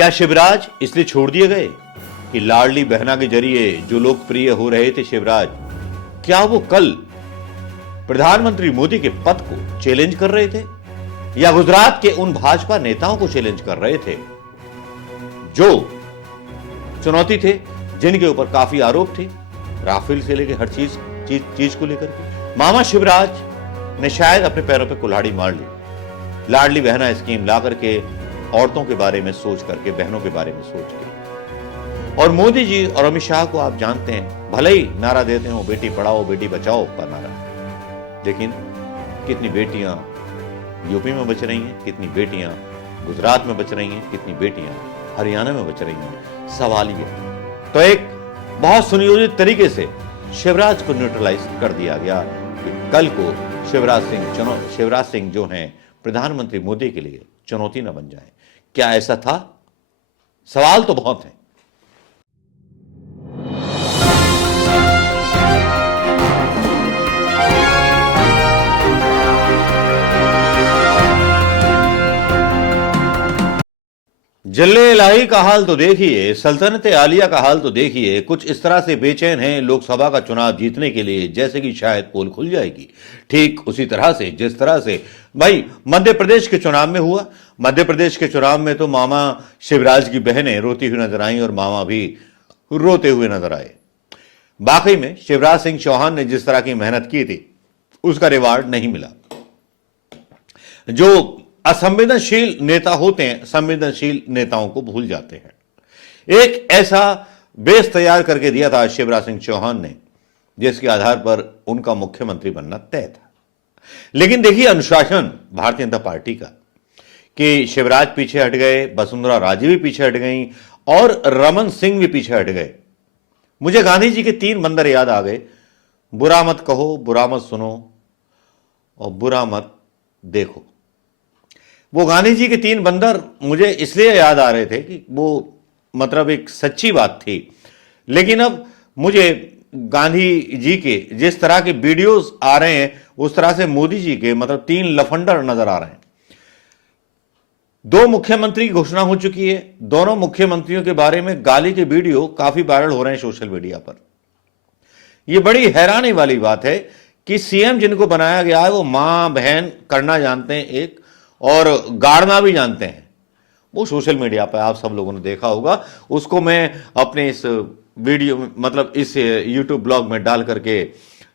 क्या शिवराज इसलिए छोड़ दिए गए कि लाडली बहना के जरिए जो लोकप्रिय हो रहे थे शिवराज, क्या वो कल प्रधानमंत्री मोदी के पद को चैलेंज कर रहे थे या गुजरात के उन भाजपा नेताओं को चैलेंज कर रहे थे जो चुनौती थे, जिनके ऊपर काफी आरोप थे, राफेल से लेकर हर चीज को लेकर के? मामा शिवराज ने शायद अपने पैरों पे कुल्हाड़ी मार ली, लाडली बहना स्कीम ला करके औरतों के बारे में सोच करके, बहनों के बारे में सोच के। और मोदी जी और अमित शाह को आप जानते हैं, भले ही नारा देते हो बेटी पढ़ाओ बेटी बचाओ का नारा, लेकिन कितनी बेटियां यूपी में बच रही हैं, कितनी बेटियां गुजरात में बच रही हैं, कितनी बेटियां हरियाणा में बच रही हैं? सवाल ये, तो एक बहुत सुनियोजित तरीके से शिवराज को न्यूट्रलाइज कर दिया गया कि कल को शिवराज सिंह जो हैं प्रधानमंत्री मोदी के लिए चुनौती न बन जाए। क्या ऐसा था? सवाल तो बहुत है। जल्ले इलाही का हाल तो देखिए, सल्तनत आलिया का हाल तो देखिए, कुछ इस तरह से बेचैन हैं लोकसभा का चुनाव जीतने के लिए जैसे कि शायद पोल खुल जाएगी। ठीक उसी तरह से जिस तरह से भाई मध्य प्रदेश के चुनाव में हुआ। मध्य प्रदेश के चुनाव में तो मामा शिवराज की बहनें रोती हुई नजर आई और मामा भी रोते हुए नजर आए। वाकई में शिवराज सिंह चौहान ने जिस तरह की मेहनत की थी उसका रिवार्ड नहीं मिला। जो असंवेदनशील नेता होते हैं, संवेदनशील नेताओं को भूल जाते हैं। एक ऐसा बेस तैयार करके दिया था शिवराज सिंह चौहान ने जिसके आधार पर उनका मुख्यमंत्री बनना तय था। लेकिन देखिए अनुशासन भारतीय जनता पार्टी का कि शिवराज पीछे हट गए, वसुंधरा राजे भी पीछे हट गई और रमन सिंह भी पीछे हट गए। मुझे गांधी जी के 3 बंदर याद आ गए, बुरा मत कहो, बुरा मत सुनो और बुरा मत देखो। वो गांधी जी के 3 बंदर मुझे इसलिए याद आ रहे थे कि वो मतलब एक सच्ची बात थी। लेकिन अब मुझे गांधी जी के जिस तरह के वीडियोस आ रहे हैं उस तरह से मोदी जी के मतलब 3 लफंडर नजर आ रहे हैं। 2 मुख्यमंत्री की घोषणा हो चुकी है, दोनों मुख्यमंत्रियों के बारे में गाली के वीडियो काफी वायरल हो रहे हैं सोशल मीडिया पर। यह बड़ी हैरानी वाली बात है कि सीएम जिनको बनाया गया है वो मां बहन करना जानते हैं एक, और गाड़ना भी जानते हैं। वो सोशल मीडिया पर आप सब लोगों ने देखा होगा, उसको मैं अपने इस वीडियो मतलब इस यूट्यूब ब्लॉग में डाल करके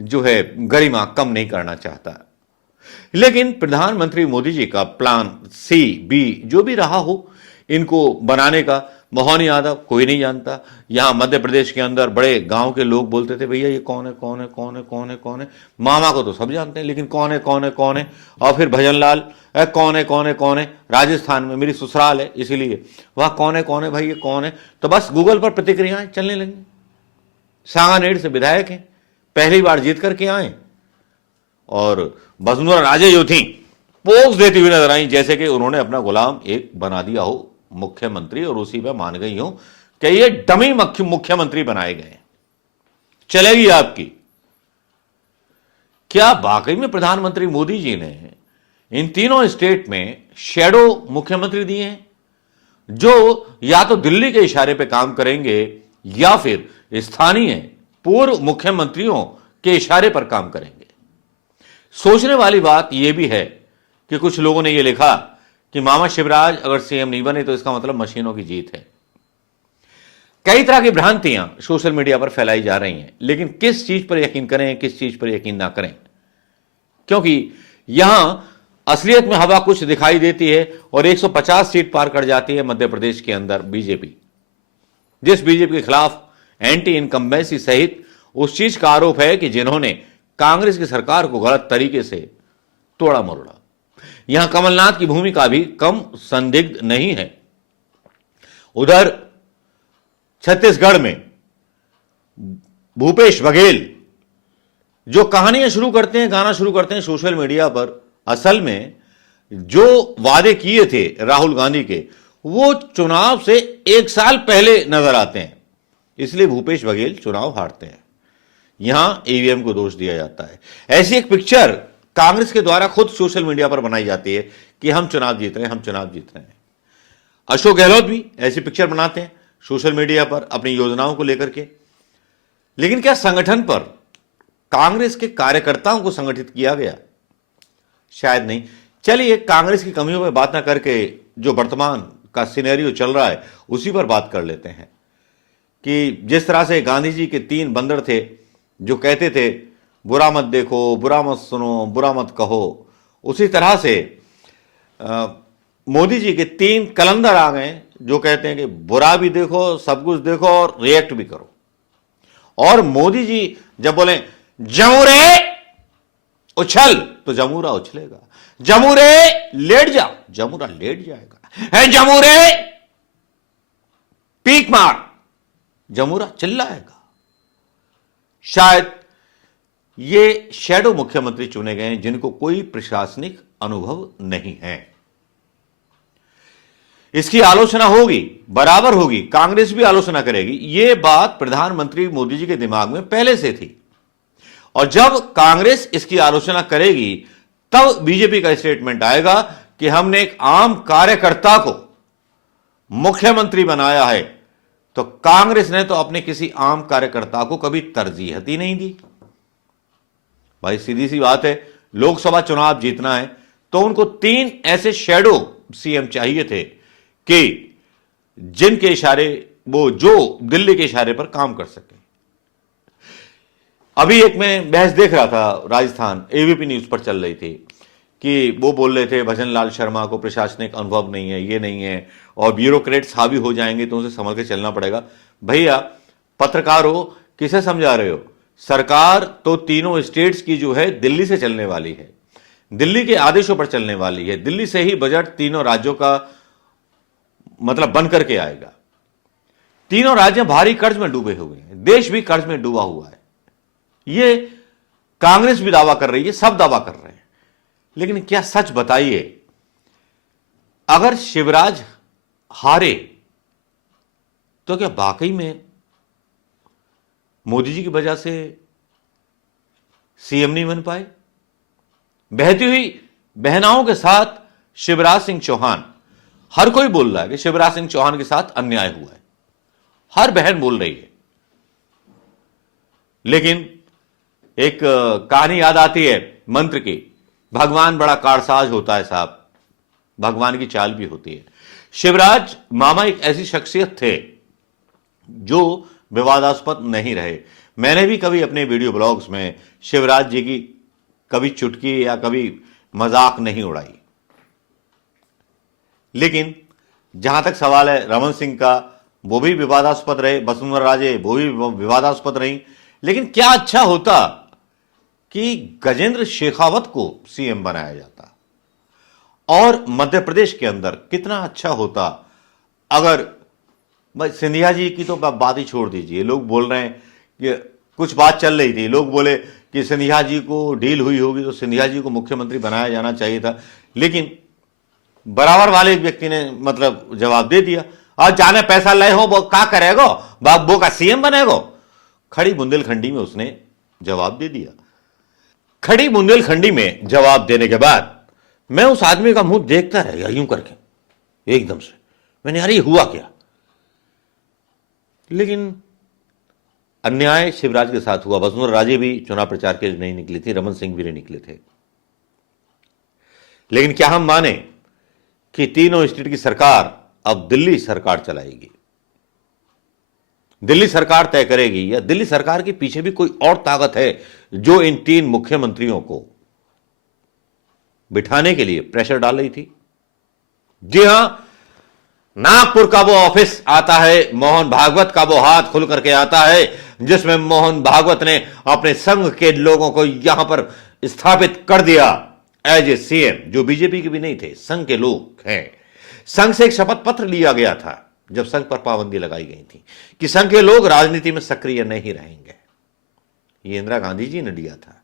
जो है गरिमा कम नहीं करना चाहता। लेकिन प्रधानमंत्री मोदी जी का प्लान सी बी जो भी रहा हो इनको बनाने का, मोहन यादव कोई नहीं जानता। यहां मध्य प्रदेश के अंदर बड़े गांव के लोग बोलते थे भैया ये कौन है कौन है कौन है कौन है कौन है। मामा को तो सब जानते हैं लेकिन कौन है कौन है कौन है। और फिर भजनलाल कौन है कौन है कौन है, राजस्थान में मेरी ससुराल है इसीलिए वह कौन है भाई ये कौन है। तो बस गूगल पर प्रतिक्रियाएं चलने लगी। सांगानेर से विधायक हैं, पहली बार जीत करके आए और वसुंधरा राजे जो थी पोज देती हुई नजर आई जैसे कि उन्होंने अपना गुलाम एक बना दिया हो मुख्यमंत्री और उसी पे मान गई हो कि ये डमी मुख्यमंत्री बनाए गए। चलेगी आपकी। क्या वाकई में प्रधानमंत्री मोदी जी ने इन तीनों स्टेट में शैडो मुख्यमंत्री दिए हैं जो या तो दिल्ली के इशारे पे काम करेंगे या फिर स्थानीय पूर्व मुख्यमंत्रियों के इशारे पर काम करेंगे? सोचने वाली बात यह भी है कि कुछ लोगों ने यह लिखा कि मामा शिवराज अगर सीएम नहीं बने तो इसका मतलब मशीनों की जीत है। कई तरह की भ्रांतियां सोशल मीडिया पर फैलाई जा रही हैं, लेकिन किस चीज पर यकीन करें किस चीज पर यकीन ना करें, क्योंकि यहां असलियत में हवा कुछ दिखाई देती है और 150 सीट पार कर जाती है मध्य प्रदेश के अंदर बीजेपी। जिस बीजेपी के खिलाफ एंटी इनकम्बेंसी सहित उस चीज का आरोप है कि जिन्होंने कांग्रेस की सरकार को गलत तरीके से तोड़ा मरोड़ा। यहां कमलनाथ की भूमिका भी कम संदिग्ध नहीं है। उधर छत्तीसगढ़ में भूपेश बघेल जो कहानियां शुरू करते हैं, गाना शुरू करते हैं सोशल मीडिया पर, असल में जो वादे किए थे राहुल गांधी के वो चुनाव से 1 साल पहले नजर आते हैं, इसलिए भूपेश बघेल चुनाव हारते हैं। यहां ईवीएम को दोष दिया जाता है। ऐसी एक पिक्चर कांग्रेस के द्वारा खुद सोशल मीडिया पर बनाई जाती है कि हम चुनाव जीत रहे हैं, हम चुनाव जीत रहे हैं। अशोक गहलोत भी ऐसी पिक्चर बनाते हैं सोशल मीडिया पर अपनी योजनाओं को लेकर के। लेकिन क्या संगठन पर कांग्रेस के कार्यकर्ताओं को संगठित किया गया? शायद नहीं। चलिए कांग्रेस की कमियों पर बात ना करके जो वर्तमान का सिनेरियो चल रहा है उसी पर बात कर लेते हैं कि जिस तरह से गांधी जी के 3 बंदर थे जो कहते थे बुरा मत देखो, बुरा मत सुनो, बुरा मत कहो, उसी तरह से मोदी जी के 3 कलंदर आ गए जो कहते हैं कि बुरा भी देखो, सब कुछ देखो और रिएक्ट भी करो। और मोदी जी जब बोले जमूरे उछल तो जमूरा उछलेगा, जमूरे लेट जाओ जमूरा लेट जाएगा, है जमूरे पीक मार जमूरा चिल्लाएगा। शायद ये शैडो मुख्यमंत्री चुने गए हैं जिनको कोई प्रशासनिक अनुभव नहीं है। इसकी आलोचना होगी, बराबर होगी, कांग्रेस भी आलोचना करेगी। यह बात प्रधानमंत्री मोदी जी के दिमाग में पहले से थी और जब कांग्रेस इसकी आलोचना करेगी तब बीजेपी का स्टेटमेंट आएगा कि हमने एक आम कार्यकर्ता को मुख्यमंत्री बनाया है। तो कांग्रेस ने तो अपने किसी आम कार्यकर्ता को कभी तरजीह ही नहीं दी। भाई सीधी सी बात है, लोकसभा चुनाव जीतना है तो उनको 3 ऐसे शैडो सीएम चाहिए थे कि जिनके इशारे वो जो दिल्ली के इशारे पर काम कर सके। अभी एक मैं बहस देख रहा था, राजस्थान एबीपी न्यूज पर चल रही थी कि वो बोल रहे थे भजन लाल शर्मा को प्रशासनिक अनुभव नहीं है, ये नहीं है और ब्यूरोक्रेट्स हावी हो जाएंगे तो उसे संभल के चलना पड़ेगा। भैया पत्रकार हो, किसे समझा रहे हो? सरकार तो तीनों स्टेट्स की जो है दिल्ली से चलने वाली है, दिल्ली के आदेशों पर चलने वाली है। दिल्ली से ही बजट तीनों राज्यों का मतलब बन करके आएगा। तीनों राज्य भारी कर्ज में डूबे हुए हैं, देश भी कर्ज में डूबा हुआ है। ये कांग्रेस भी दावा कर रही है, सब दावा कर रहे हैं। लेकिन क्या सच बताइए, अगर शिवराज हारे तो क्या वाकई में मोदी जी की वजह से सीएम नहीं बन पाए? बहती हुई बहनाओं के साथ शिवराज सिंह चौहान, हर कोई बोल रहा है कि शिवराज सिंह चौहान के साथ अन्याय हुआ है, हर बहन बोल रही है। लेकिन एक कहानी याद आती है मंत्र की, भगवान बड़ा कारसाज होता है साहब, भगवान की चाल भी होती है। शिवराज मामा एक ऐसी शख्सियत थे जो विवादास्पद नहीं रहे। मैंने भी कभी अपने वीडियो ब्लॉग्स में शिवराज जी की कभी चुटकी या कभी मजाक नहीं उड़ाई। लेकिन जहां तक सवाल है रमन सिंह का, वो भी विवादास्पद रहे, वसुंधरा राजे वो भी विवादास्पद रही। लेकिन क्या अच्छा होता कि गजेंद्र शेखावत को सीएम बनाया जाता, और मध्य प्रदेश के अंदर कितना अच्छा होता अगर भाई सिंधिया जी की तो बात ही छोड़ दीजिए। लोग बोल रहे हैं कि कुछ बात चल रही थी, लोग बोले कि सिंधिया जी को डील हुई होगी तो सिंधिया जी को मुख्यमंत्री बनाया जाना चाहिए था। लेकिन बराबर वाले एक व्यक्ति ने मतलब जवाब दे दिया, और जाने पैसा ले हो वो क्या करेगो, वो का सीएम बनेगो। खड़ी बुंदेलखंडी में उसने जवाब दे दिया। खड़ी बुंदेलखंडी में जवाब देने के बाद मैं उस आदमी का मुंह देखता रह गया यूं करके एकदम से। मैंने यार ये हुआ क्या? लेकिन अन्याय शिवराज के साथ हुआ। वसुंधरा राजे भी चुनाव प्रचार के लिए नहीं निकली थी, रमन सिंह भी नहीं निकले थे। लेकिन क्या हम माने कि तीनों स्टेट की सरकार अब दिल्ली सरकार चलाएगी, दिल्ली सरकार तय करेगी, या दिल्ली सरकार के पीछे भी कोई और ताकत है जो इन 3 मुख्यमंत्रियों को बिठाने के लिए प्रेशर डाल रही थी? जी हां, नागपुर का वो ऑफिस आता है, मोहन भागवत का वो हाथ खुल करके आता है जिसमें मोहन भागवत ने अपने संघ के लोगों को यहां पर स्थापित कर दिया एज ए सीएम, जो बीजेपी के भी नहीं थे, संघ के लोग हैं। संघ से एक शपथ पत्र लिया गया था जब संघ पर पाबंदी लगाई गई थी कि संघ के लोग राजनीति में सक्रिय नहीं रहेंगे। ये इंदिरा गांधी जी ने लिया था,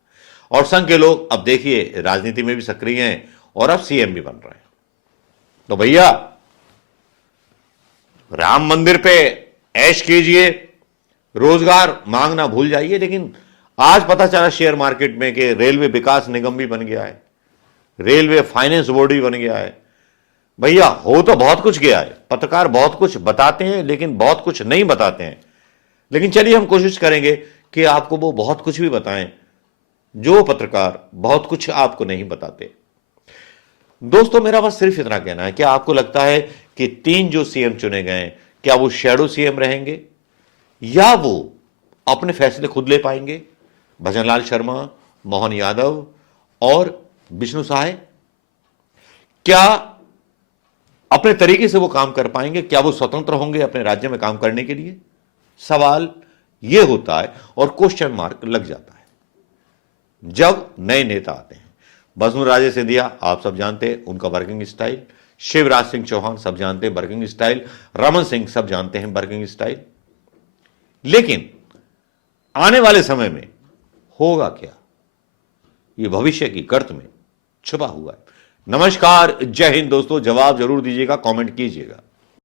और संघ के लोग अब देखिए राजनीति में भी सक्रिय हैं और अब सीएम भी बन रहे हैं। तो भैया राम मंदिर पे ऐश कीजिए, रोजगार मांगना भूल जाइए। लेकिन आज पता चला शेयर मार्केट में कि रेलवे विकास निगम भी बन गया है, रेलवे फाइनेंस बोर्ड भी बन गया है। भैया हो तो बहुत कुछ गया है, पत्रकार बहुत कुछ बताते हैं लेकिन बहुत कुछ नहीं बताते हैं। लेकिन चलिए हम कोशिश करेंगे कि आपको वो बहुत कुछ भी बताएं जो पत्रकार बहुत कुछ आपको नहीं बताते। दोस्तों मेरा बस सिर्फ इतना कहना है, क्या आपको लगता है कि 3 जो सीएम चुने गए क्या वो शैडो सीएम रहेंगे या वो अपने फैसले खुद ले पाएंगे? भजनलाल शर्मा, मोहन यादव और विष्णु सहाय, क्या अपने तरीके से वो काम कर पाएंगे? क्या वो स्वतंत्र होंगे अपने राज्य में काम करने के लिए? सवाल यह होता है और क्वेश्चन मार्क लग जाता है जब नए नेता आते हैं। वसुंधरा सिंधिया आप सब जानते हैं उनका वर्किंग स्टाइल, शिवराज सिंह चौहान सब जानते हैं वर्किंग स्टाइल, रमन सिंह सब जानते हैं वर्किंग स्टाइल। लेकिन आने वाले समय में होगा क्या, यह भविष्य की गर्त में छुपा हुआ है। नमस्कार, जय हिंद दोस्तों। जवाब जरूर दीजिएगा, कमेंट कीजिएगा।